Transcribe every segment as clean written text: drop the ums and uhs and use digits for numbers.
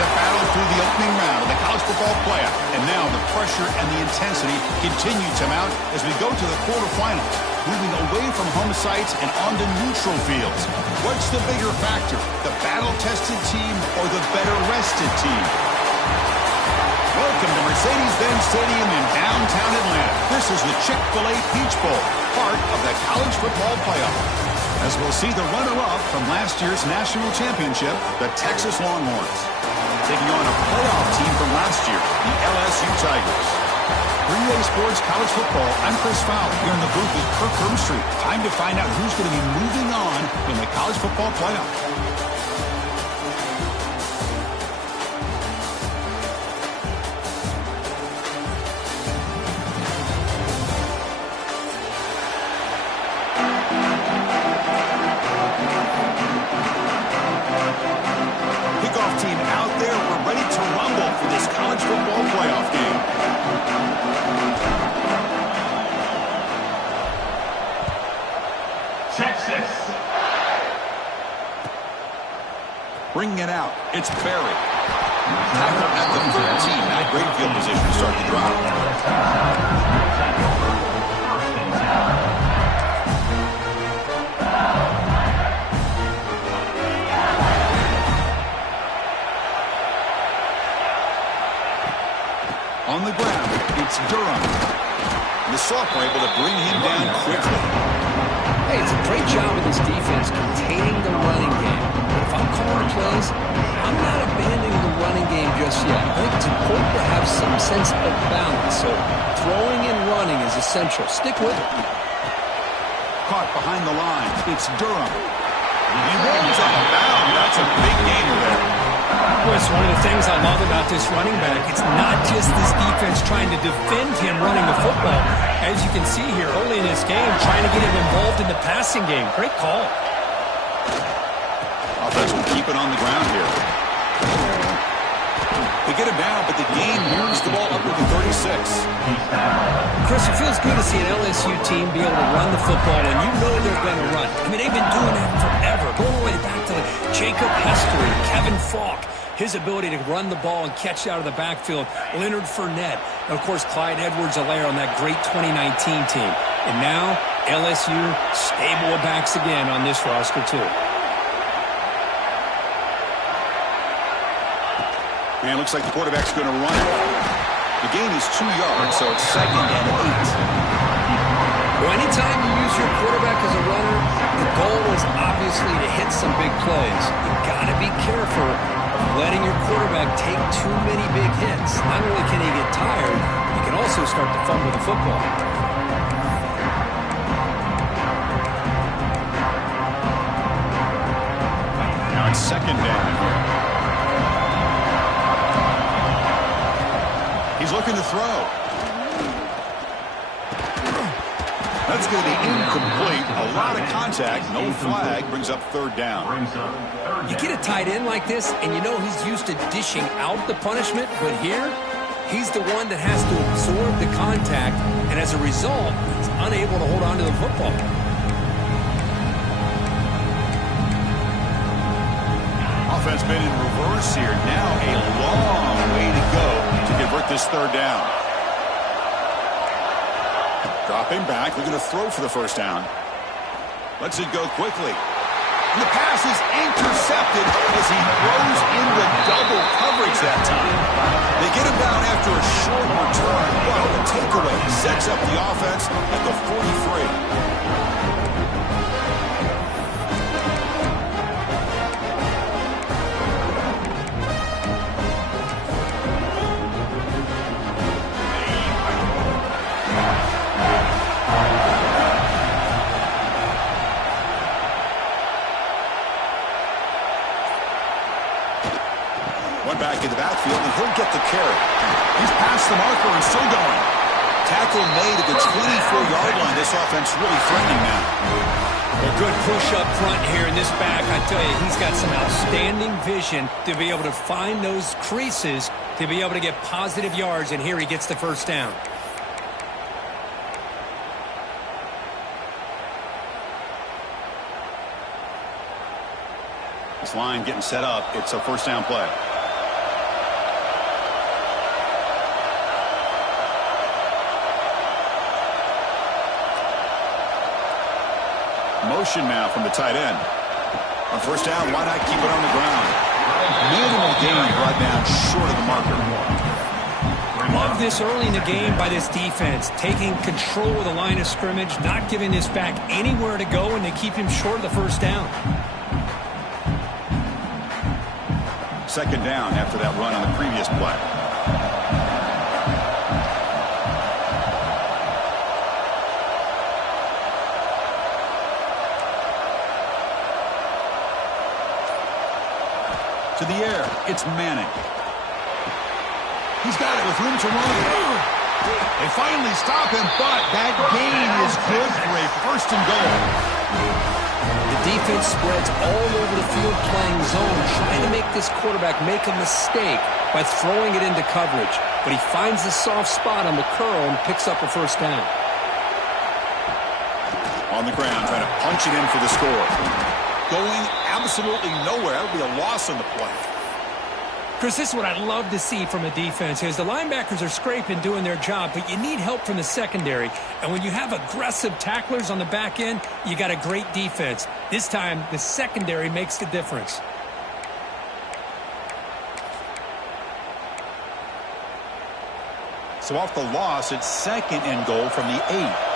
a battle through the opening round of the college football playoff. And now the pressure and the intensity continue to mount as we go to the quarterfinals, moving away from home sites and onto neutral fields. What's the bigger factor, the battle-tested team or the better-rested team? Welcome to Mercedes-Benz Stadium in downtown Atlanta. This is the Chick-fil-A Peach Bowl, part of the college football playoff. As we'll see the runner-up from last year's national championship, the Texas Longhorns, taking on a playoff team from last year, the LSU Tigers. Relay Sports College Football, I'm Chris Fowler, here in the booth with Kirk Herbstreit. Time to find out who's going to be moving on in the college football playoff. Bringing it out, it's Berry. Tackle at the 13. Not great field position to start the drive. On the ground, it's Durham. The sophomore able to bring him down quickly. Hey, it's a great job of this defense containing the running game. If I'm calling plays, I'm not abandoning the running game just yet. I think it's important to have some sense of balance. So throwing and running is essential. Stick with it. Caught behind the line. It's Durham. He runs out of bounds. That's a big gainer there. Well, it's one of the things I love about this running back. It's not just this defense trying to defend him running the football. As you can see here early in this game, trying to get him involved in the passing game. Great call. Offense will keep it on the ground here. They get him down, but the game moves the ball up with the 36. Chris, it feels good to see an LSU team be able to run the football, and you know they're going to run. I mean, they've been doing that forever, going all the way back to Jacob Hester and Kevin Falk. His ability to run the ball and catch out of the backfield. Leonard Fournette. And, of course, Clyde Edwards-Helaire on that great 2019 team. And now, LSU stable of backs again on this roster, too. And it looks like the quarterback's going to run it. The gain is 2 yards, so it's 2nd and 8. Well, anytime you use your quarterback as a runner, the goal is obviously to hit some big plays. You've got to be careful of letting your quarterback take too many big hits. Not only can he get tired, he can also start to fumble the football. Now it's 2nd down. He's looking to throw. That's going to be incomplete. A lot of contact. No flag. Brings up 3rd down. You get a tight end like this, and you know he's used to dishing out the punishment, but here, he's the one that has to absorb the contact, and as a result, he's unable to hold on to the football. Offense been in reverse here. Now a long way to go to convert this 3rd down. Dropping back, looking to throw for the 1st down. Lets it go quickly. And the pass is intercepted as he throws into double coverage that time. They get him down after a short return, but the takeaway sets up the offense at the 43. Back in the backfield, and he'll get the carry. He's past the marker and still going. Tackle made at the 24-yard line. This offense really threatening now. A good push up front here in this back. I tell you, he's got some outstanding vision to be able to find those creases, to be able to get positive yards, and here he gets the 1st down. This line getting set up. It's a 1st down play. Motion now from the tight end. On first down, why not keep it on the ground? Minimal gain brought down short of the marker. Love this early in the game by this defense, taking control of the line of scrimmage, not giving this back anywhere to go, and they keep him short of the first down. Second down after that run on the previous play. To the air, it's Manning. He's got it with room to run. They finally stop him, but that gain is good for a first and goal. The defense spreads all over the field playing zone, trying to make this quarterback make a mistake by throwing it into coverage. But he finds the soft spot on the curl and picks up a first down. On the ground, trying to punch it in for the score. Going absolutely nowhere. It'll be a loss on the play. Chris, this is what I love to see from a defense is the linebackers are scraping, doing their job, but you need help from the secondary. And when you have aggressive tacklers on the back end, you got a great defense. This time, the secondary makes the difference. So off the loss, it's second and goal from the 8.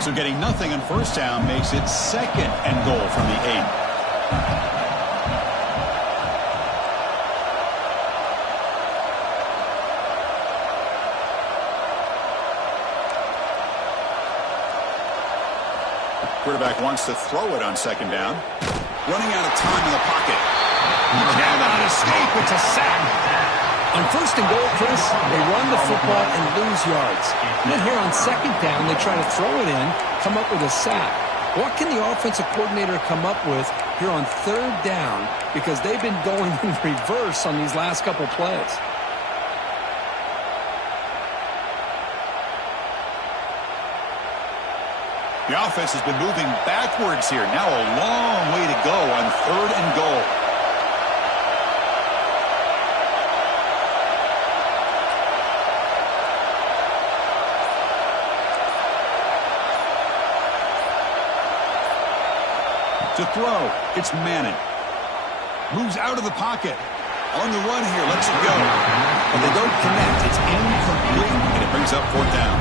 So getting nothing on first down makes it second and goal from the 8. Quarterback wants to throw it on second down. Running out of time in the pocket. He cannot escape. It's a sack. On first and goal, Chris, they run the football and lose yards. And then here on second down, they try to throw it in, come up with a sack. What can the offensive coordinator come up with here on third down? Because they've been going in reverse on these last couple plays. The offense has been moving backwards here. Now a long way to go on third and goal. To throw, it's Manning. Moves out of the pocket. On the run here, lets it go. And they don't connect. It's incomplete, and it brings up fourth down.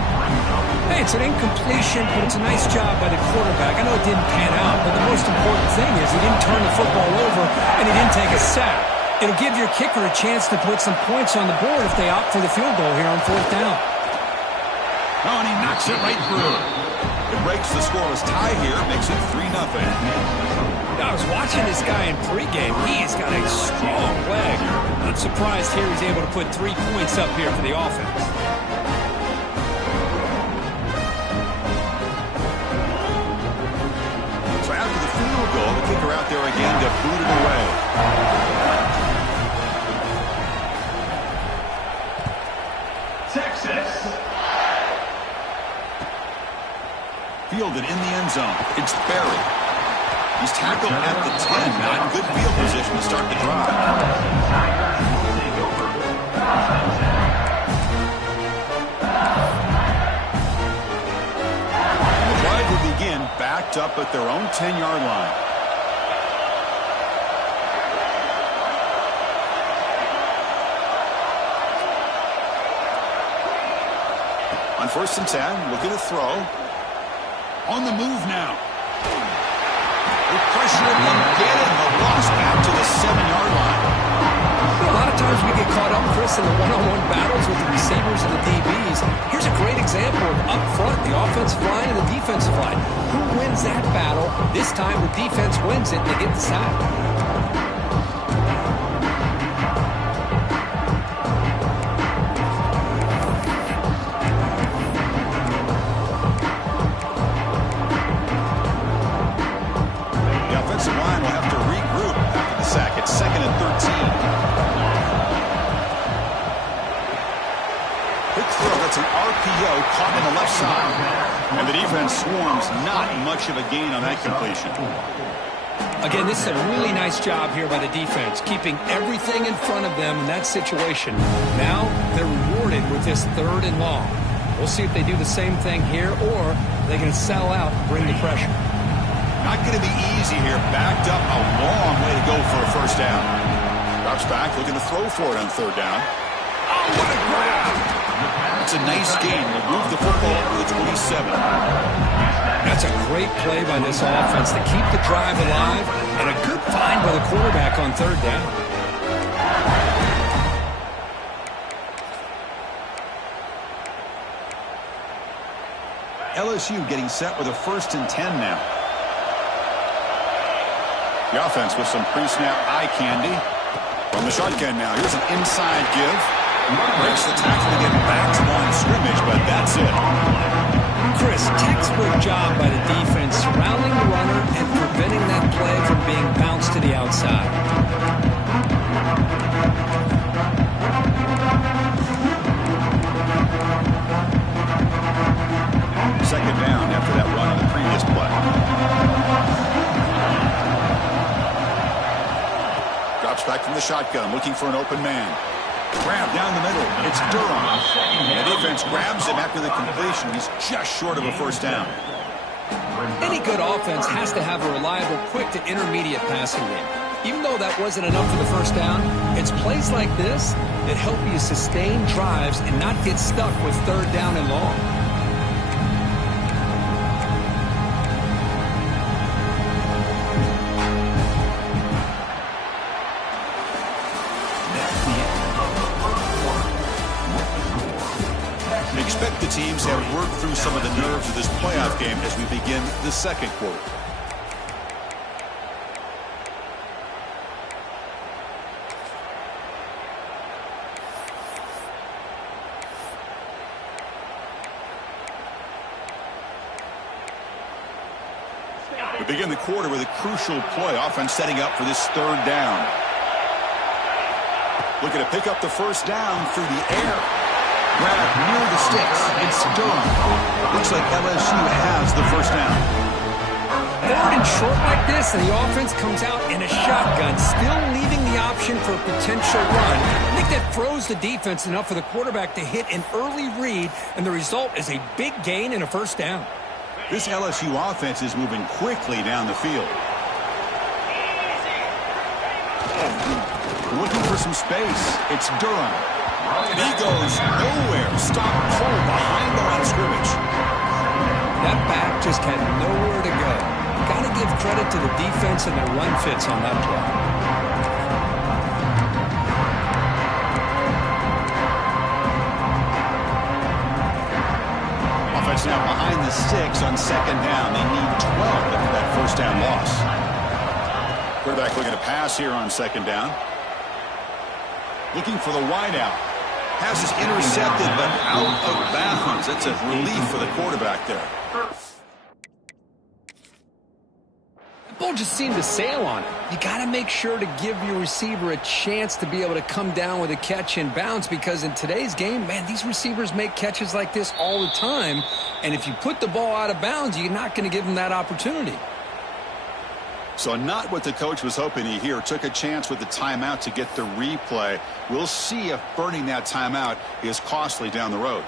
Hey, it's an incompletion, but it's a nice job by the quarterback. I know it didn't pan out, but the most important thing is he didn't turn the football over, and he didn't take a sack. It'll give your kicker a chance to put some points on the board if they opt for the field goal here on fourth down. Oh, and he knocks it right through. It breaks the scoreless tie here, makes it 3-0. I was watching this guy in pregame. He's got a strong leg. Not surprised here he's able to put 3 points up here for the offense. So after the field goal, the kicker out there again to boot it away. Texas. Fielded in the end zone. It's Barry. He's tackled at the 10. Not in good field position to start the drive. And the drive will begin backed up at their own 10-yard line. On first and 10, look at the throw. On the move now. They pressure him again. The loss back to the 7-yard line. A lot of times we get caught up, Chris, in the one-on-one battles with the receivers and the DBs. Here's a great example of up front, the offensive line and the defensive line. Who wins that battle? This time the defense wins it and they get the sack. RPO caught in the left side. And the defense swarms, not much of a gain on that completion. Again, this is a really nice job here by the defense, keeping everything in front of them in that situation. Now they're rewarded with this 3rd and long. We'll see if they do the same thing here, or they can sell out and bring the pressure. Not going to be easy here. Backed up, a long way to go for a first down. Drops back, looking to throw for it on 3rd down. Oh, what a grab! It's a nice gain. We'll move the football to the 27. That's a great play by this offense to keep the drive alive, and a good find by the quarterback on 3rd down. LSU getting set with a 1st and 10 now. The offense with some pre-snap eye candy. From the shotgun now. Here's an inside give. Breaks the tackle to get back to line of scrimmage, but that's it. Chris, textbook job by the defense surrounding the runner and preventing that play from being bounced to the outside. Second down after that run on the previous play. Drops back from the shotgun, looking for an open man. Grab down the middle. It's Durham. And the defense grabs him after the completion. He's just short of a first down. Any good offense has to have a reliable, quick to intermediate passing game. Even though that wasn't enough for the first down, it's plays like this that help you sustain drives and not get stuck with 3rd down and long. Expect the teams have worked through some of the nerves of this playoff game as we begin the 2nd quarter. We begin the quarter with a crucial play. Offense setting up for this 3rd down. Looking to pick up the first down through the air. Grab near the sticks. It's Durham. Looks like LSU has the first down. 3rd and short like this, and the offense comes out in a shotgun, still leaving the option for a potential run. I think that froze the defense enough for the quarterback to hit an early read, and the result is a big gain and a first down. This LSU offense is moving quickly down the field. Looking for some space. It's Durham. And he goes nowhere. Stop cold behind the line of scrimmage. That back just had nowhere to go. Got to give credit to the defense and their run fits on that play. Offense now behind the 6 on 2nd down. They need 12 after that first down loss. Quarterback looking to pass here on 2nd down. Looking for the wideout. Pass is intercepted, but out of bounds. That's a relief for the quarterback there. The ball just seemed to sail on it. You got to make sure to give your receiver a chance to be able to come down with a catch and bounce, because in today's game, man, these receivers make catches like this all the time. And if you put the ball out of bounds, you're not going to give them that opportunity. So not what the coach was hoping to hear. Took a chance with the timeout to get the replay. We'll see if burning that timeout is costly down the road.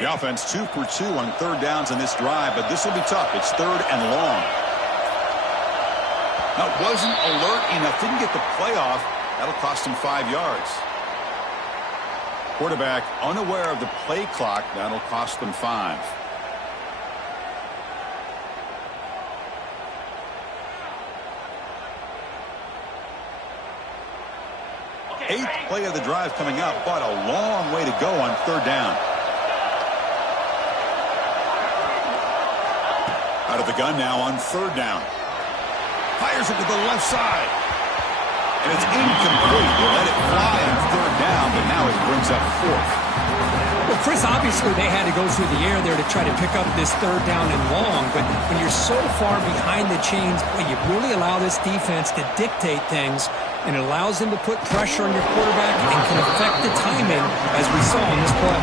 The offense 2 for 2 on 3rd downs in this drive, but this will be tough. It's 3rd and long. Now, wasn't alert enough. Didn't get the play off. That'll cost him 5 yards. Quarterback unaware of the play clock. That'll cost them 5. Eighth play of the drive coming up, but a long way to go on 3rd down. Out of the gun now on 3rd down. Fires it to the left side. And it's incomplete. They let it fly on 3rd down, but now it brings up 4th. Well, Well, Chris, obviously they had to go through the air there to try to pick up this third down and long, but when you're so far behind the chains, boy, you really allow this defense to dictate things, and it allows them to put pressure on your quarterback and can affect the timing, as we saw in this play.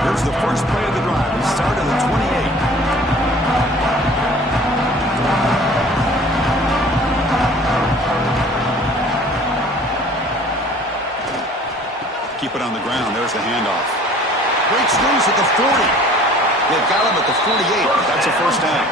Here's the first play of the drive. We start at the 28. Keep it on the ground. There's the handoff. Breaks loose at the 40. They've got him at the 48. That's a first down.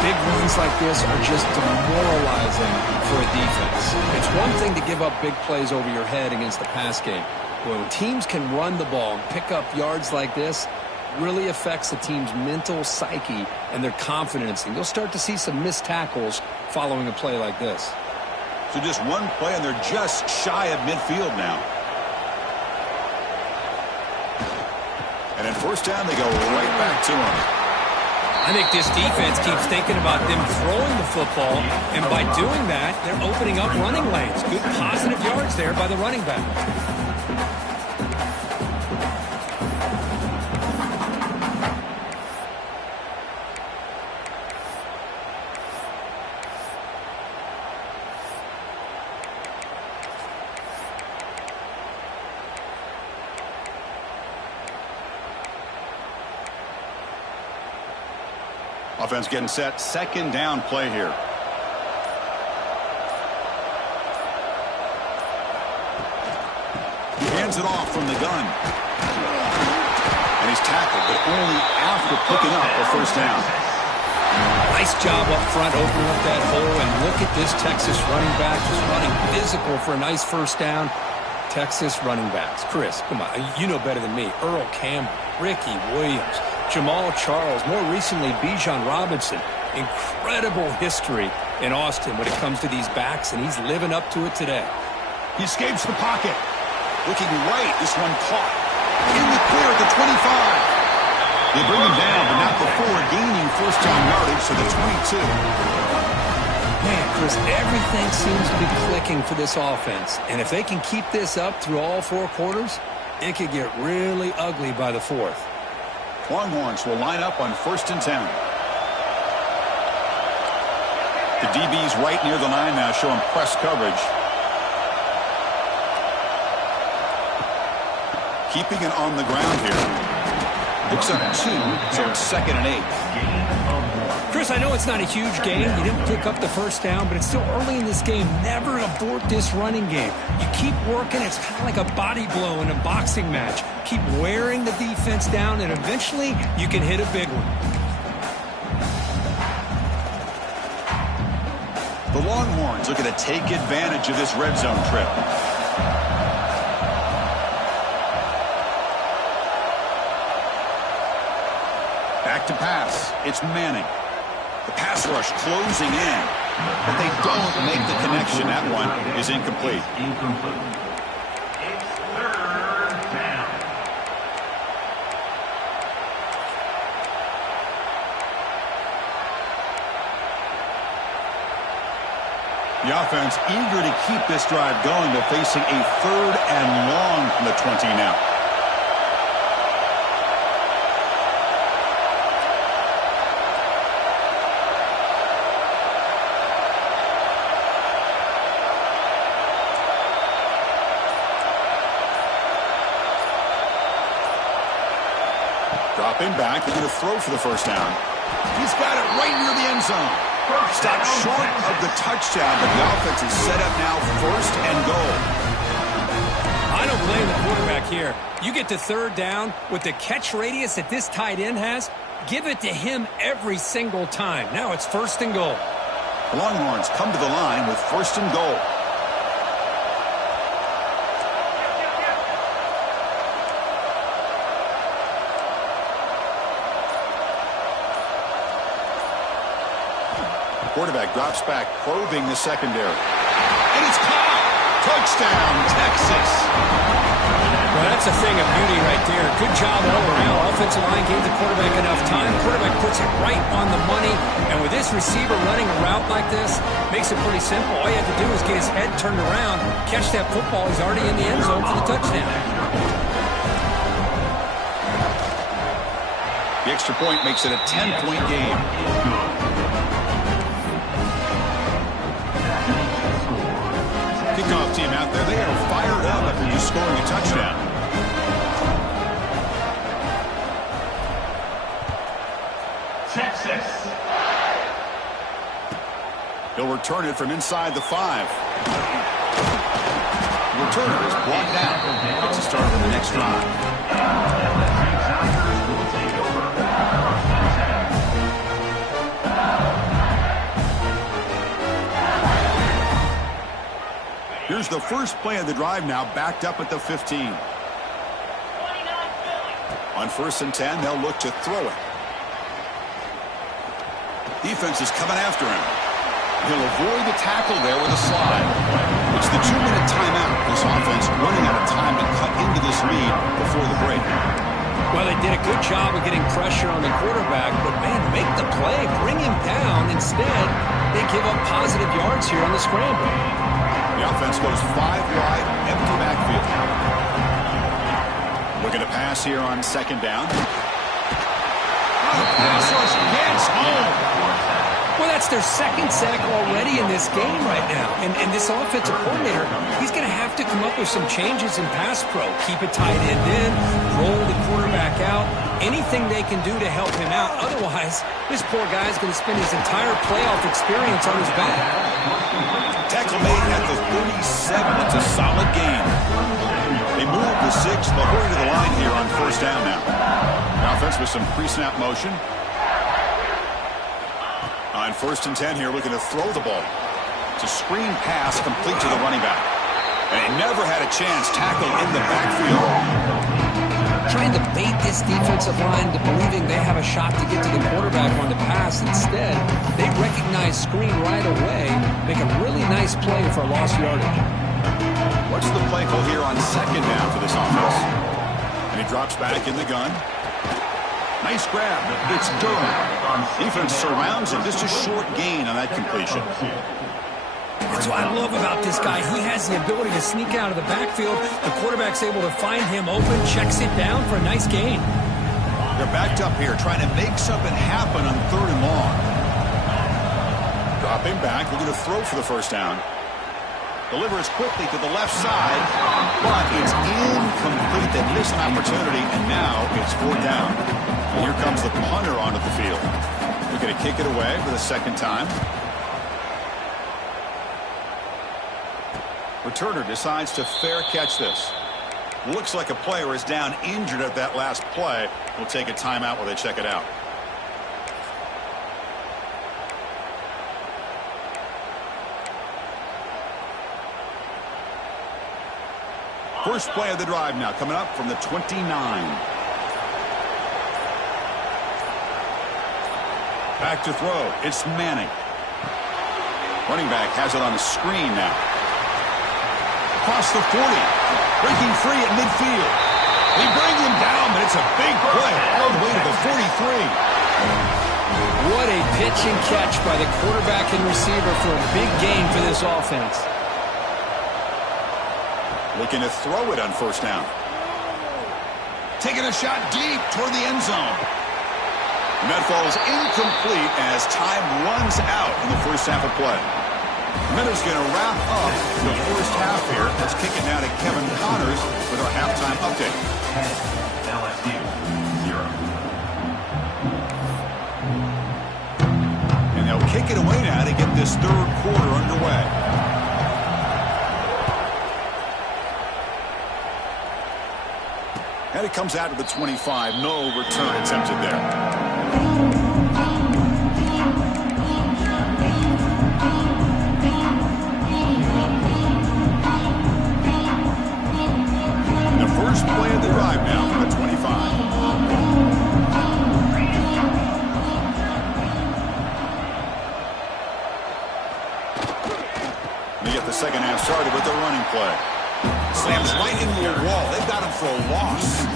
Big runs like this are just demoralizing for a defense. It's one thing to give up big plays over your head against the pass game. When teams can run the ball and pick up yards like this, it really affects the team's mental psyche and their confidence. And you'll start to see some missed tackles following a play like this. So just one play, and they're just shy of midfield now. And at first down, they go right back to him. I think this defense keeps thinking about them throwing the football, and by doing that, they're opening up running lanes. Good positive yards there by the running back. Offense getting set. Second down play here. He hands it off from the gun. And he's tackled, but only after picking up a first down. Nice job up front opening up that hole, and look at this Texas running back just running physical for a nice first down. Texas running backs. Chris, come on, you know better than me. Earl Campbell, Ricky Williams, Jamal Charles, more recently Bijan Robinson. Incredible history in Austin when it comes to these backs, and he's living up to it today. He escapes the pocket. Looking right, this one caught. In the clear at the 25. They bring him down, but not before gaining first down yardage to the 22. Man, Chris, everything seems to be clicking for this offense. And if they can keep this up through all four quarters, it could get really ugly by the fourth. Longhorns will line up on 1st and 10. The DB's right near the line now, showing press coverage. Keeping it on the ground here. Picks up 2, so it's 2nd and 8. Chris, I know it's not a huge game. You didn't pick up the first down, but it's still early in this game. Never abort this running game. You keep working. It's kind of like a body blow in a boxing match. Keep wearing the defense down, and eventually you can hit a big one. The Longhorns looking to take advantage of this red zone trip. Back to pass. It's Manning. The pass rush closing in, but they don't make the connection. That one is incomplete. It's 3rd down. The offense eager to keep this drive going, but facing a 3rd and long from the 20 now. Dropping back, they're going to throw for the first down. He's got it right near the end zone. Stopped short of the touchdown, but the offense is set up now 1st and goal. I don't blame the quarterback here. You get to 3rd down with the catch radius that this tight end has, give it to him every single time. Now it's 1st and goal. Longhorns come to the line with 1st and goal. Quarterback drops back, probing the secondary. And it's caught! Touchdown, Texas! Well, that's a thing of beauty right there. Good job all around. Offensive line gave the quarterback enough time. Quarterback put puts it right on the money. And with this receiver running a route like this, makes it pretty simple. All you have to do is get his head turned around, catch that football. He's already in the end zone for the touchdown. The extra point makes it a 10-point game. Kickoff team out there, they are fired up after just scoring a touchdown. Texas. He'll return it from inside the 5. The returner is blocked out. Gets a start for the next drive. Here's the first play of the drive now, backed up at the 15. On 1st and 10, they'll look to throw it. Defense is coming after him. He'll avoid the tackle there with a slide. It's the 2-minute timeout. This offense running out of time to cut into this lead before the break. Well, they did a good job of getting pressure on the quarterback, but, man, make the play, bring him down. Instead, they give up positive yards here on the scramble. The offense goes 5 wide, empty backfield. Looking to pass here on 2nd down. Pass rush gets home. Well, that's their 2nd sack already in this game right now. And this offensive coordinator, he's going to have to come up with some changes in pass pro. Keep a tight end in, roll the quarterback out, anything they can do to help him out. Otherwise, this poor guy's going to spend his entire playoff experience on his back. Tackle made at the 37. It's a solid gain. They move the 6. They'll hurry to the line here on 1st down now. The offense with some pre-snap motion. On 1st and 10 here, looking to throw the ball. It's a screen pass complete to the running back. And he never had a chance. Tackle in the backfield. Trying to bait this defensive line to believing they have a shot to get to the quarterback on the pass. Instead, they recognize screen right away, make a really nice play for lost yardage. What's the play call here on 2nd down for this offense? And he drops back in the gun. Nice grab. It's Durham. Defense surrounds him. Just a short gain on that completion. That's what I love about this guy. He has the ability to sneak out of the backfield. The quarterback's able to find him open, checks it down for a nice gain. They're backed up here, trying to make something happen on 3rd and long. Drop him back, looking to throw for the 1st down. Delivers quickly to the left side, but it's incomplete. They miss an opportunity, and now it's 4th down. And here comes the punter onto the field. They're going to kick it away for the 2nd time. Returner decides to fair catch this. Looks like a player is down injured at that last play. We'll take a timeout while they check it out. First play of the drive now coming up from the 29. Back to throw. It's Manning. Running back has it on the screen now. Across the 40. Breaking free at midfield. They bring him down, but it's a big play all the way to the 43. What a pitch and catch by the quarterback and receiver for a big gain for this offense. Looking to throw it on 1st down. Taking a shot deep toward the end zone. And that falls incomplete as time runs out in the 1st half of play. Minutes going to wrap up the 1st half here. Let's kick it now to Kevin Connors with our halftime update. LSU 0. And they'll kick it away now to get this 3rd quarter underway. And it comes out to the 25. No return attempted there. The first play of the drive now from the 25. They get the 2nd half started with the running play. Slams right into a wall. They've got him for a loss.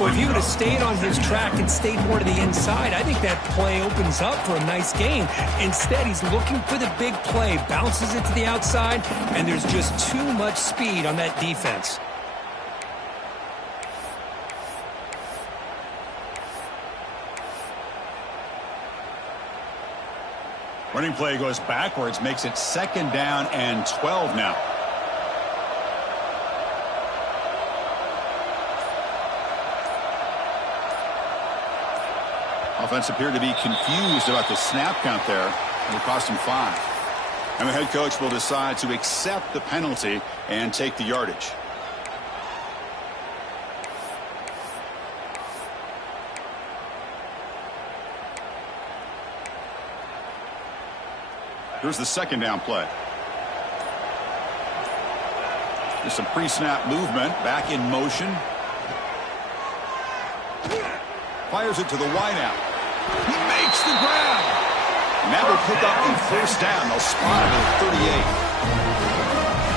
Well, if he would have stayed on his track and stayed more to the inside, I think that play opens up for a nice gain. Instead, he's looking for the big play, bounces it to the outside, and there's just too much speed on that defense. Running play goes backwards, makes it 2nd down and 12 now. Offense appeared to be confused about the snap count there. It will cost him 5. And the head coach will decide to accept the penalty and take the yardage. Here's the 2nd down play. There's some pre-snap movement, back in motion. Fires it to the wideout. He makes the grab. And that will pick up the 1st down. They'll spot it at 38.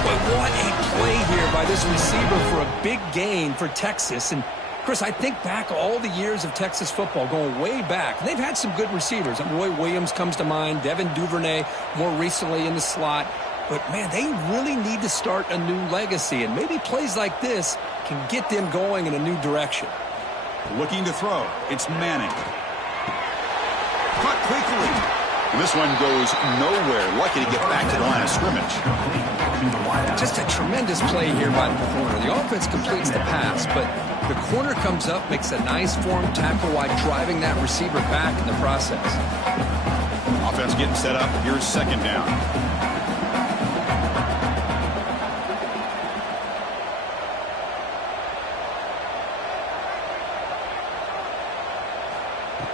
But what a play here by this receiver for a big gain for Texas. And Chris, I think back all the years of Texas football, going way back. They've had some good receivers. Roy Williams comes to mind, Devin Duvernay more recently in the slot. But, man, they really need to start a new legacy. And maybe plays like this can get them going in a new direction. Looking to throw. It's Manning. Caught quickly. And this one goes nowhere. Lucky to get back to the line of scrimmage. Just a tremendous play here by the corner. The offense completes the pass, but the corner comes up, makes a nice form tackle while driving that receiver back in the process. Offense getting set up. Here's 2nd down.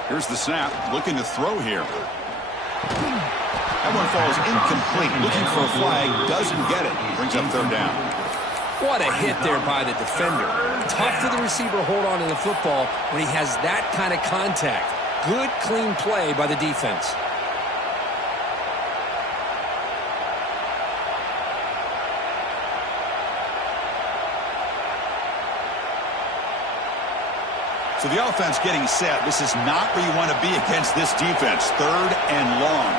Here's the snap, looking to throw here. That one falls incomplete. Looking for a flag, doesn't get it. Brings up 3rd down. What a hit there by the defender. Tough for the receiver to hold on to the football when he has that kind of contact. Good, clean play by the defense. So the offense getting set. This is not where you want to be against this defense. 3rd and long.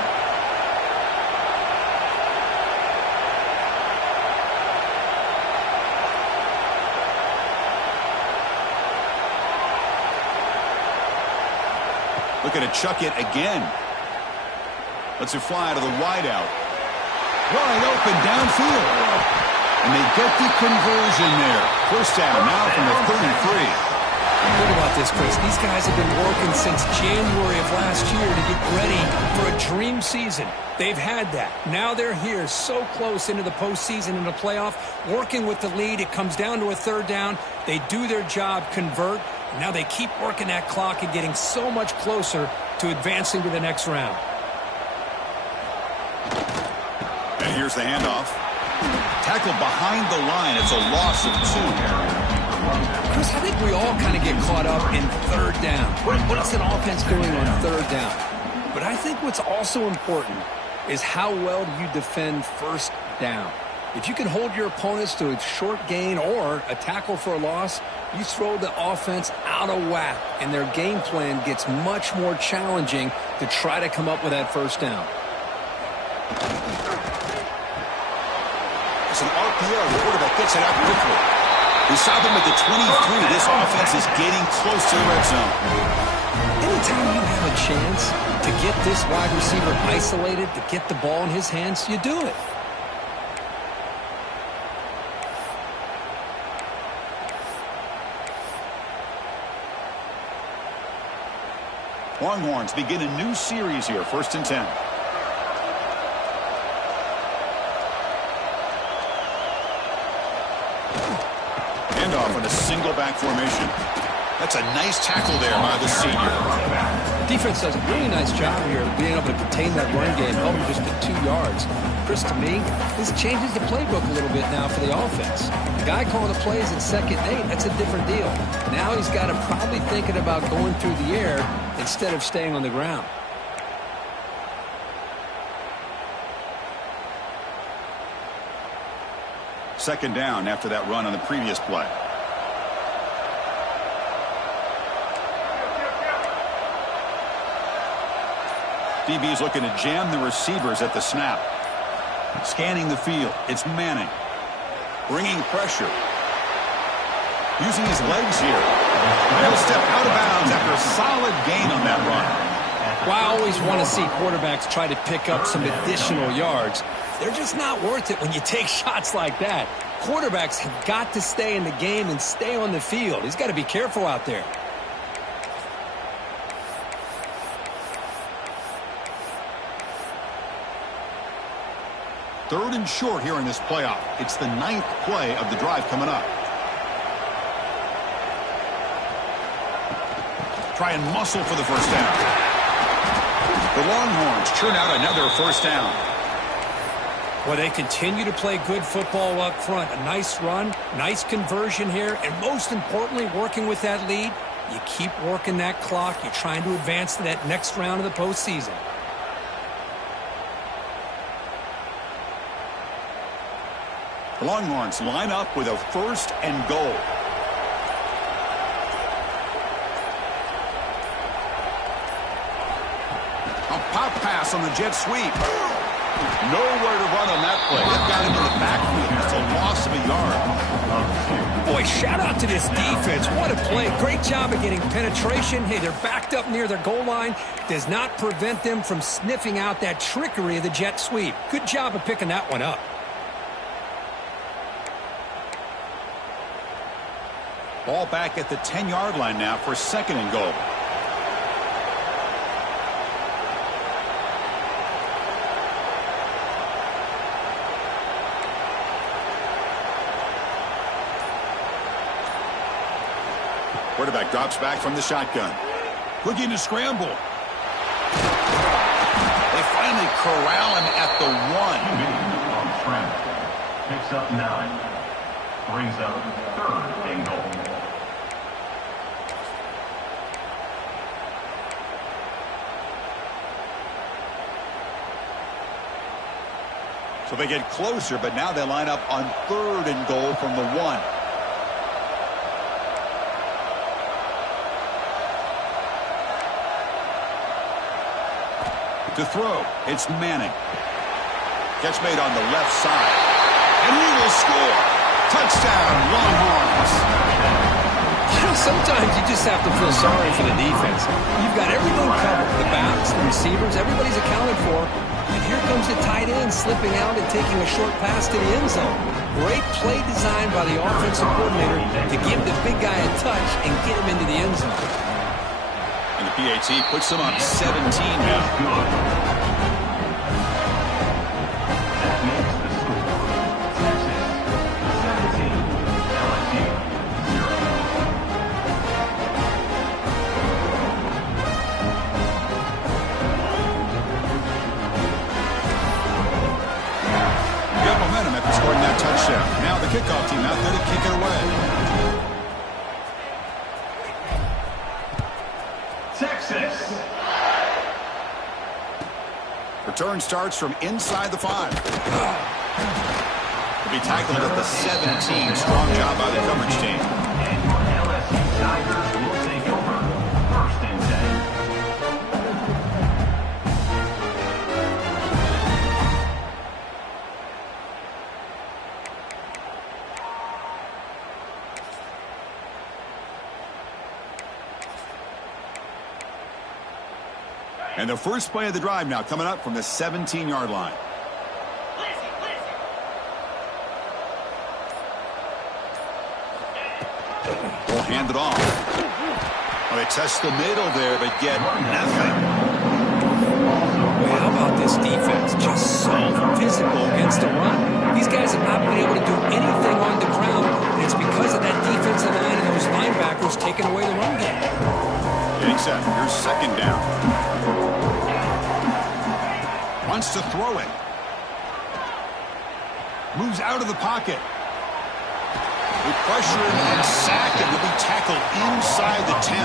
Looking to chuck it again. Lets it fly to the wideout. Wide open downfield. And they get the conversion there. 1st down now from the 33. Think about this, Chris. These guys have been working since January of last year to get ready for a dream season. They've had that. Now they're here so close into the postseason and the playoff, working with the lead. It comes down to a 3rd down. They do their job, convert. And now they keep working that clock and getting so much closer to advancing to the next round. And here's the handoff. Tackled behind the line. It's a loss of 2. Chris, I think we all kind of get caught up in 3rd down. What's an offense doing on 3rd down? But I think what's also important is how well you defend 1st down. If you can hold your opponents to a short gain or a tackle for a loss, you throw the offense out of whack, and their game plan gets much more challenging to try to come up with that 1st down. It's an RPO. The quarterback gets it out quickly. We saw them at the 23. This offense is getting close to the red zone. Anytime you have a chance to get this wide receiver isolated, to get the ball in his hands, you do it. Longhorns begin a new series here. 1st and 10. Handoff in a single back formation. That's a nice tackle there by the senior. Defense does a really nice job here of being able to contain that run game, held him just at 2 yards. Chris, to me, this changes the playbook a little bit now for the offense. The guy calling the plays at 2nd and 8, that's a different deal. Now he's got to probably thinking about going through the air instead of staying on the ground. Second down after that run on the previous play. DB's looking to jam the receivers at the snap. Scanning the field. It's Manning. Bringing pressure. Using his legs here. He'll step out of bounds after a solid gain on that run. Well, I always want to see quarterbacks try to pick up some additional yards. They're just not worth it when you take shots like that. Quarterbacks have got to stay in the game and stay on the field. He's got to be careful out there. Third and short here in this playoff. It's the 9th play of the drive coming up. Try and muscle for the first down. The Longhorns churn out another first down. Well, they continue to play good football up front. A nice run, nice conversion here, and most importantly, working with that lead, you keep working that clock. You're trying to advance to that next round of the postseason. The Longhorns line up with a first and goal. A pop pass on the jet sweep. Nowhere to run on that play. They've got him in the backfield. It's a loss of a yard. Boy, shout out to this defense. What a play. Great job of getting penetration. Hey, they're backed up near their goal line. Does not prevent them from sniffing out that trickery of the jet sweep. Good job of picking that one up. Ball back at the 10-yard line now for second and goal. Quarterback drops back from the shotgun. Looking to scramble. They finally corral him at the 1. Picks up 9. Brings up third and goal. So they get closer, but now they line up on third and goal from the 1. To throw, it's Manning. Catch made on the left side. And he will score. Touchdown, Longhorns. Sometimes you just have to feel sorry for the defense. You've got everything covered. The backs, the receivers, everybody's accounted for. And here comes the tight end slipping out and taking a short pass to the end zone. Great play design by the offensive coordinator to give the big guy a touch and get him into the end zone. And the PAT puts them up 17 now. Touchdown. Now the kickoff team out there to kick it away. Texas. Return starts from inside the 5. Will be tackled at the 17. Strong job by the coverage team. And your LSU Tigers will take over. First and 10. And the first play of the drive now coming up from the 17-yard line. We'll hand it off. Well, they test the middle there, but get nothing. Well, how about this defense? Just so physical against the run. These guys have not been able to do anything on the ground, and it's because of that defensive line and those linebackers taking away the run game. Getting set. Here's second down. Wants to throw it. Moves out of the pocket. They pressure and sack, and will be tackled inside the 10.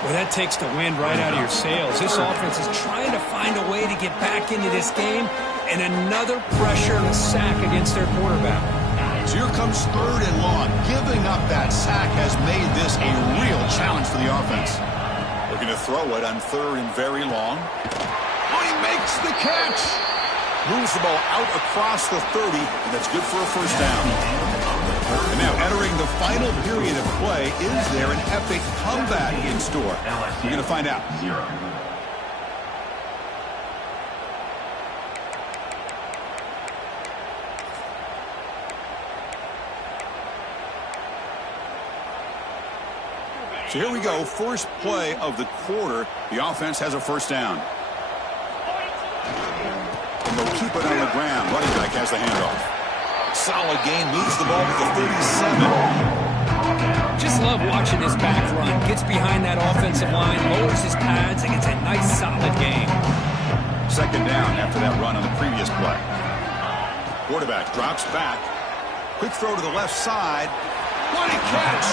Well, that takes the wind right out of your sails. This offense is trying to find a way to get back into this game, and another pressure and a sack against their quarterback. So here comes third and long. Giving up that sack has made this a real challenge for the offense. Looking to throw it on third and very long. Makes the catch. Moves the ball out across the 30, and that's good for a first down. And now entering the final period of play, is there an epic comeback in store? We're going to find out. So here we go, first play of the quarter. The offense has a first down. And they'll keep it on the ground. Running back has the handoff. Solid gain, moves the ball to the 37. Just love watching this back run. Gets behind that offensive line, lowers his pads, and gets a nice solid gain. Second down after that run on the previous play. Quarterback drops back. Quick throw to the left side. What a catch!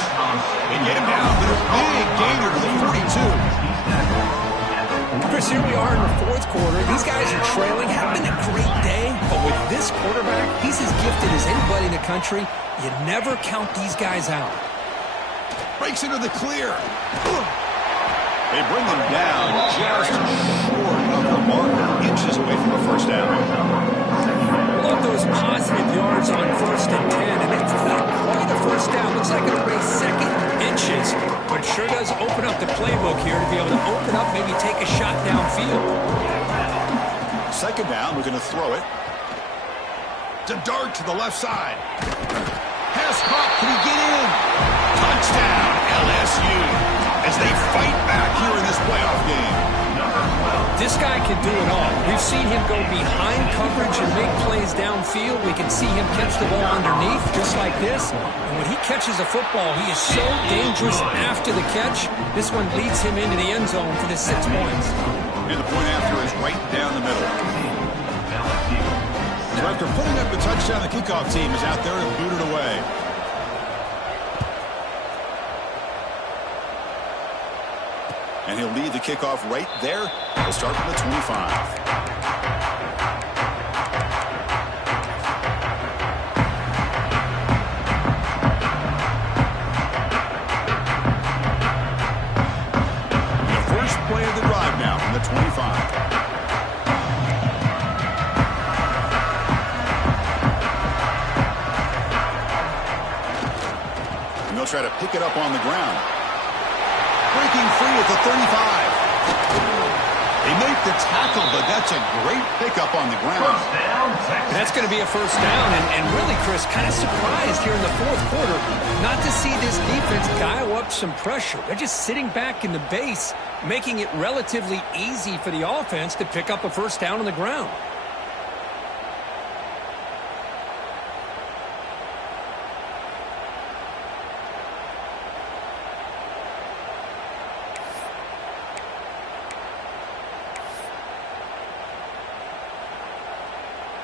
They get him down to the big gainer to the 42. Chris, here we are in the fourth quarter. These guys are trailing. Having a great day, but with this quarterback, he's as gifted as anybody in the country. You never count these guys out. Breaks into the clear. They bring him down just short of the marker, inches away from a first down. Love those positive yards on 1st and 10, and it's not quite a first down. Looks like it'll be second inches, but sure does open up the playbook here to be able to open up, maybe take a shot downfield. Second down, we're going to throw it. To dart to the left side. Pass caught, can he get in? Touchdown, LSU, as they fight back here in this playoff game. This guy can do it all. We've seen him go behind coverage and make plays downfield. We can see him catch the ball underneath, just like this. And when he catches a football, he is so dangerous after the catch. This one leads him into the end zone for the 6 points. And the point after is right down the middle. So after putting up the touchdown, the kickoff team is out there to boot it away. And he'll lead the kickoff right there. He'll start from the 25. The first play of the drive now from the 25. And they'll try to pick it up on the ground. Breaking free at the 35. They make the tackle, but that's a great pickup on the ground. And that's going to be a first down. And really, Chris, kind of surprised here in the fourth quarter not to see this defense dial up some pressure. They're just sitting back in the base, making it relatively easy for the offense to pick up a first down on the ground.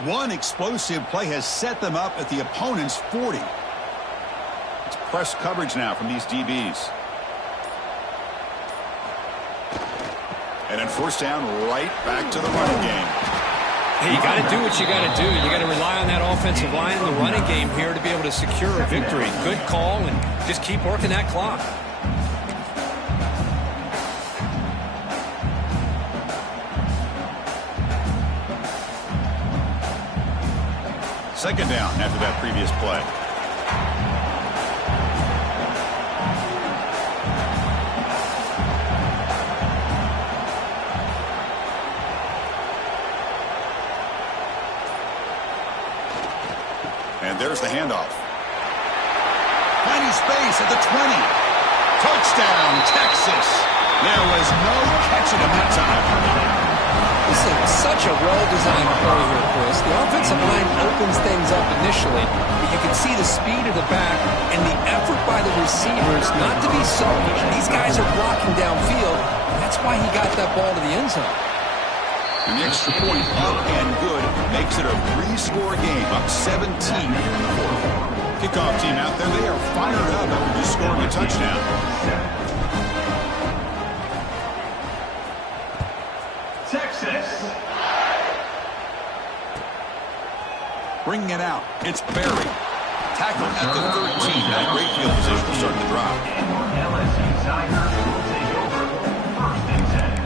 One explosive play has set them up at the opponent's 40. It's press coverage now from these DBs. And then first down, right back to the running game. Hey, you got to do what you got to do. You got to rely on that offensive line in the running game here to be able to secure a victory. Good call, and just keep working that clock. Second down after that previous play. And there's the handoff. Finding space at the 20. Touchdown, Texas. There was no catching him that time. This is such a well-designed play here, Chris. The offensive line opens things up initially, but you can see the speed of the back and the effort by the receivers not to be selfish. These guys are blocking downfield, and that's why he got that ball to the end zone. And the extra point up and good makes it a 3-score game, up 17 here in the fourth. Kickoff team out there, they are fired up after just scoring a touchdown. Texas. Bringing it out, it's Barry. Tackle at the 13. Now great field position to start the drive. LSU Tigers will take over 1st and 10.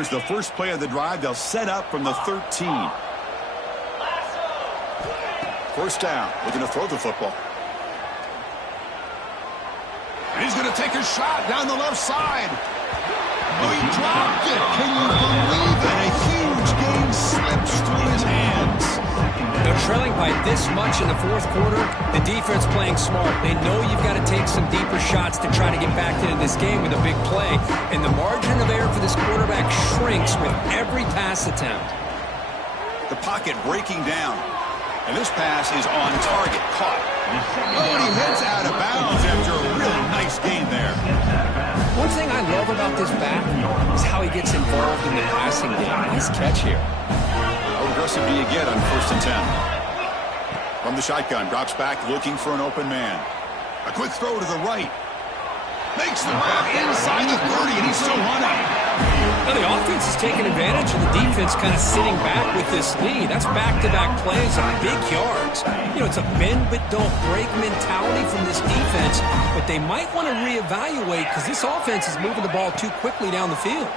Here's the first play of the drive. They'll set up from the 13. First down, looking to throw the football. And he's going to take a shot down the left side. Oh, he dropped it. Can you believe it? A huge game slips through his hands. They're trailing by this much in the fourth quarter. The defense playing smart. They know you've got to take some deeper shots to try to get back into this game with a big play. And the margin of error for this quarterback shrinks with every pass attempt. The pocket breaking down. And this pass is on target. Caught. Oh, and he heads out of bounds after a really nice gain there. One thing I love about this back is how he gets involved in the passing game. Nice catch here. How aggressive do you get on 1st and 10? From the shotgun, drops back looking for an open man. A quick throw to the right. Makes the grab inside the 30, and he's still running. Now the offense is taking advantage of the defense kind of sitting back with this lead. That's back-to-back plays of big yards. You know, it's a bend but don't break mentality from this defense, but they might want to reevaluate because this offense is moving the ball too quickly down the field.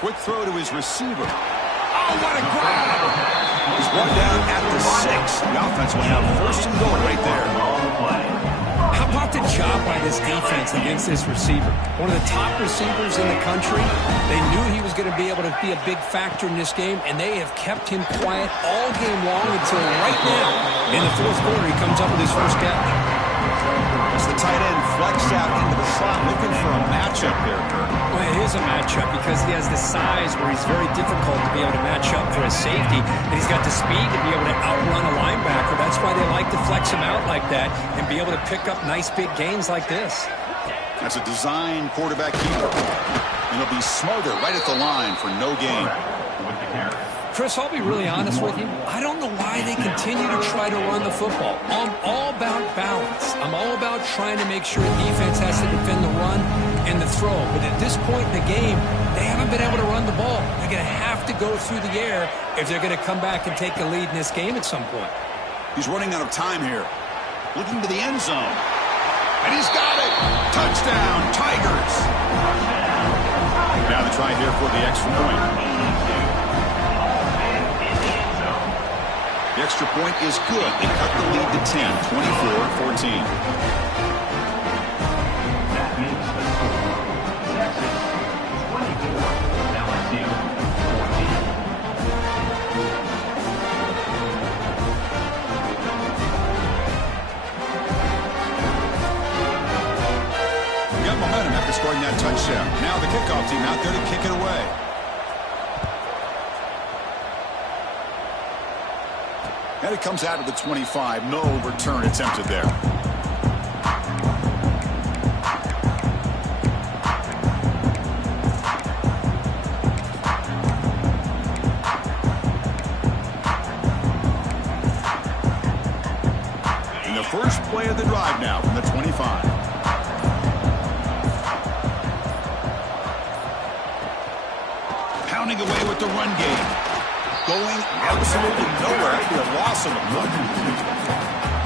Quick throw to his receiver. Oh, what a grab! He's one down at the 6. The offense will have 1st and goal right there. How about the job by this defense against this receiver? One of the top receivers in the country. They knew he was going to be able to be a big factor in this game, and they have kept him quiet all game long until right now. In the fourth quarter, he comes up with his first catch. As the tight end flexed out into the slot, looking for a matchup there, Kirk. Well, it is a matchup because he has the size where he's very difficult to be able to match up for a safety, and he's got the speed to be able to outrun a linebacker. That's why they like to flex him out like that and be able to pick up nice big gains like this. That's a design quarterback keeper. And he'll be smarter right at the line for no gain. Chris, I'll be really honest with you. I don't know why they continue to try to run the football. I'm all about balance. I'm all about trying to make sure the defense has to defend the run and the throw. But at this point in the game, they haven't been able to run the ball. They're going to have to go through the air if they're going to come back and take a lead in this game at some point. He's running out of time here. Looking to the end zone. And he's got it. Touchdown, Tigers. Now the try here for the extra point. The extra point is good. They cut the lead to 10, 24-14. That makes the score. Texas 24, LSU 14. We got momentum after scoring that touchdown. Now the kickoff team out there to kick it away. And it comes out of the 25. No return attempted there. And the first play of the drive now from the 25. Pounding away with the run game. Going absolutely nowhere after a loss of the foot.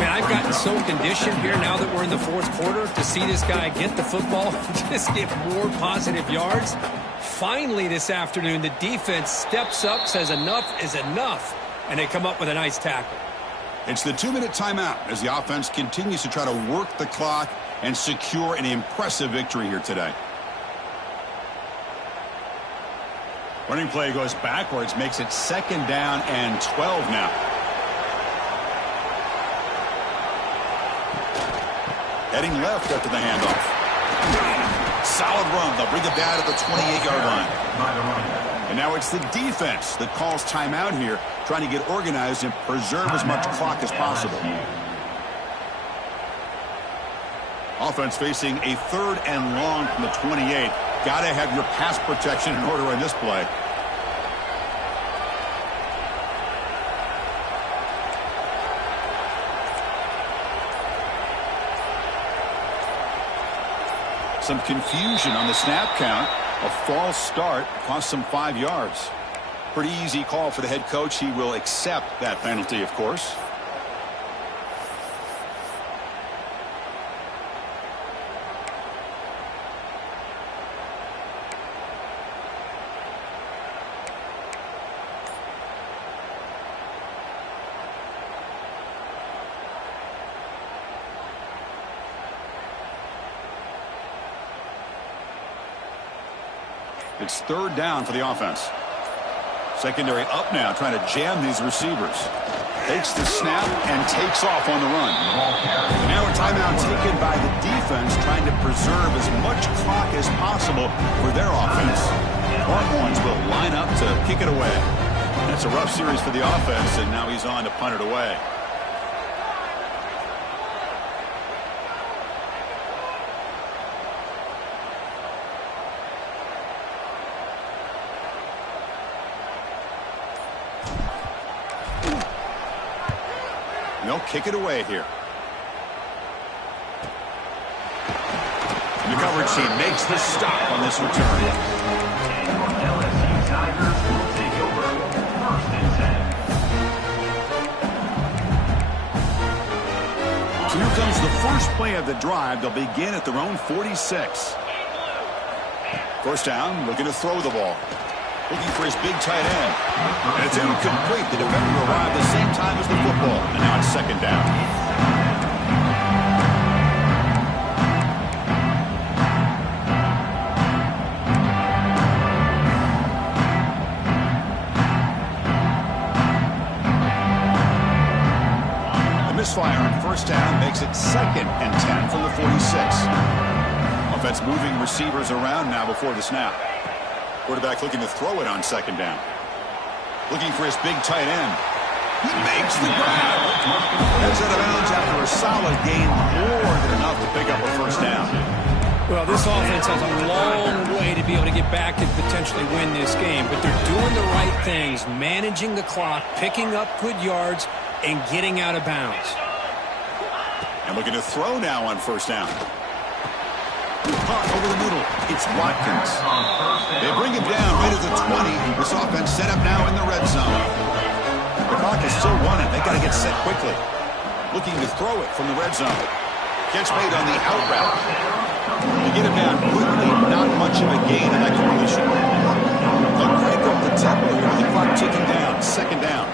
Man, I've gotten so conditioned here now that we're in the fourth quarter to see this guy get the football and just get more positive yards. Finally this afternoon, the defense steps up, says enough is enough, and they come up with a nice tackle. It's the 2-minute timeout as the offense continues to try to work the clock and secure an impressive victory here today. Running play goes backwards, makes it 2nd down and 12 now. Heading left after the handoff. Solid run. They'll bring it down to the 28-yard line. And now it's the defense that calls timeout here, trying to get organized and preserve as much clock as possible. Offense facing a 3rd and long from the 28. Got to have your pass protection in order in this play. Some confusion on the snap count. A false start cost some 5 yards. Pretty easy call for the head coach. He will accept that penalty, of course. It's third down for the offense. Secondary up now, trying to jam these receivers. Takes the snap and takes off on the run. And now a timeout taken by the defense, trying to preserve as much clock as possible for their offense. Longhorns will line up to kick it away. That's a rough series for the offense, and now he's on to punt it away. They'll kick it away here. And the coverage team makes the stop on this return. LSU Tigers will take over. First and 10. So here comes the first play of the drive. They'll begin at their own 46. First down, looking to throw the ball. Looking for his big tight end. And it's incomplete. The defender arrived the same time as the football. And now it's second down. The misfire on first down makes it second and 10 from the 46. Offense moving receivers around now before the snap. Quarterback looking to throw it on second down. Looking for his big tight end. He makes the grab. Heads out of bounds after a solid gain, more than enough to pick up a first down. Well, this offense has a long way to be able to get back and potentially win this game, but they're doing the right things, managing the clock, picking up good yards, and getting out of bounds. And looking to throw now on first down. Caught over the middle. It's Watkins. They bring him down right at the 20. This offense set up now in the red zone. The clock is still running. They got to get set quickly. Looking to throw it from the red zone. Catch made on the out route. To get him down quickly, not much of a gain in that completion. They'll crank up the tempo here with the clock ticking down. Second down.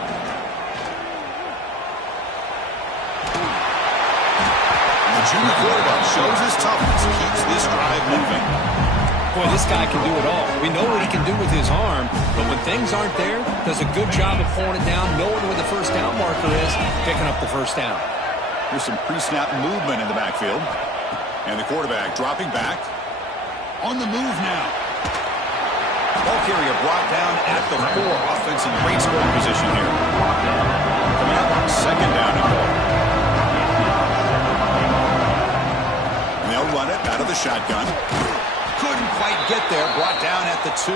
The junior quarterback shows his toughness, keeps this drive moving. Boy, this guy can do it all. We know what he can do with his arm, but when things aren't there, does a good job of pulling it down, knowing where the first down marker is, picking up the first down. Here's some pre-snap movement in the backfield. And the quarterback dropping back. On the move now. Ball carrier brought down at the 4. Offense in great scoring position here. Coming up on second down and goal. Run it out of the shotgun. Couldn't quite get there. Brought down at the 2.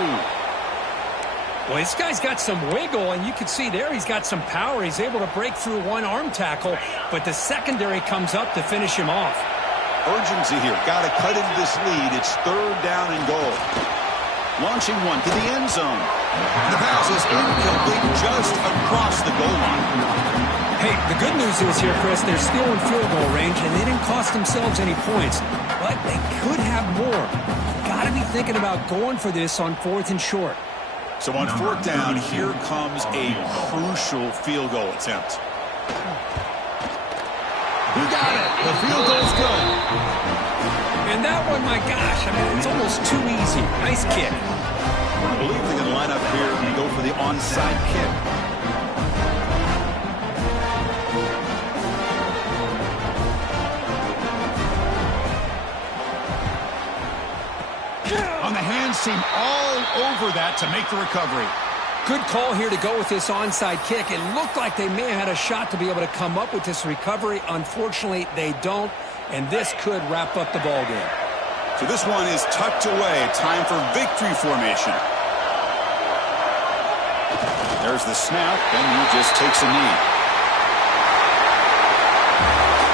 Well, this guy's got some wiggle, and you can see there he's got some power. He's able to break through one arm tackle, but the secondary comes up to finish him off. Urgency here. Got to cut into this lead. It's third down and goal. Launching one to the end zone. The pass is incomplete just across the goal line. Hey, the good news is here, Chris, they're still in field goal range, and they didn't cost themselves any points. But they could have more. Got to be thinking about going for this on 4th and short. So on 4th down, here comes a crucial field goal attempt. He got it. The field goal's good. And that one, my gosh, I mean, it's almost too easy. Nice kick. I believe they're going to line up here and go for the onside kick. On the hands team all over that to make the recovery. Good call here to go with this onside kick. It looked like they may have had a shot to be able to come up with this recovery. Unfortunately, they don't, and this could wrap up the ball game. So this one is tucked away. Time for victory formation. There's the snap, and he just takes a knee.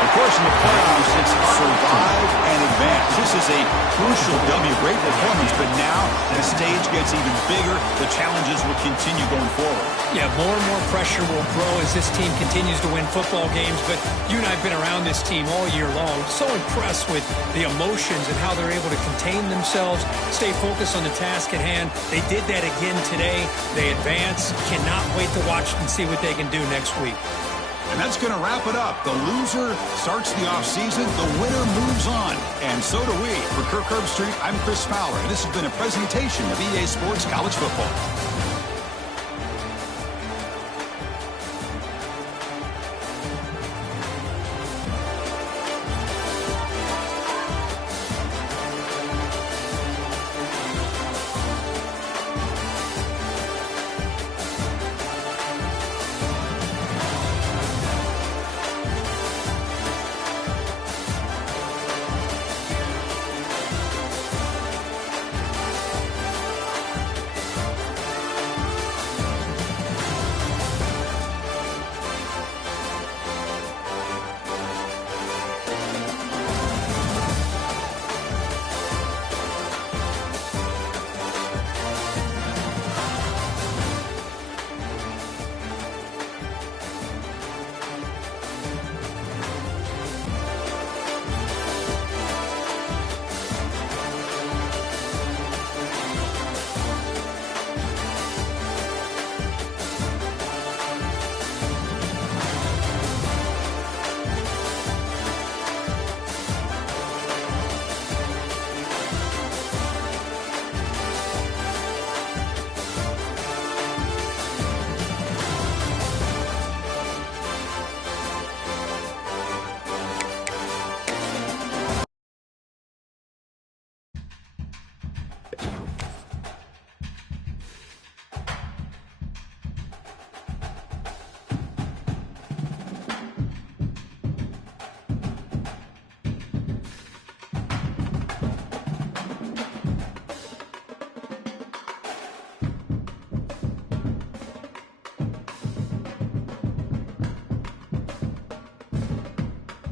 Of course, in the playoffs, it's survive and advance. This is a crucial W. Great performance, but now the stage gets even bigger. The challenges will continue going forward. Yeah, more and more pressure will grow as this team continues to win football games, but you and I have been around this team all year long. So impressed with the emotions and how they're able to contain themselves, stay focused on the task at hand. They did that again today. They advance. Cannot wait to watch and see what they can do next week. And that's going to wrap it up. The loser starts the offseason. The winner moves on. And so do we. For Kirk Herbstreit, I'm Chris Fowler. And this has been a presentation of EA Sports College Football.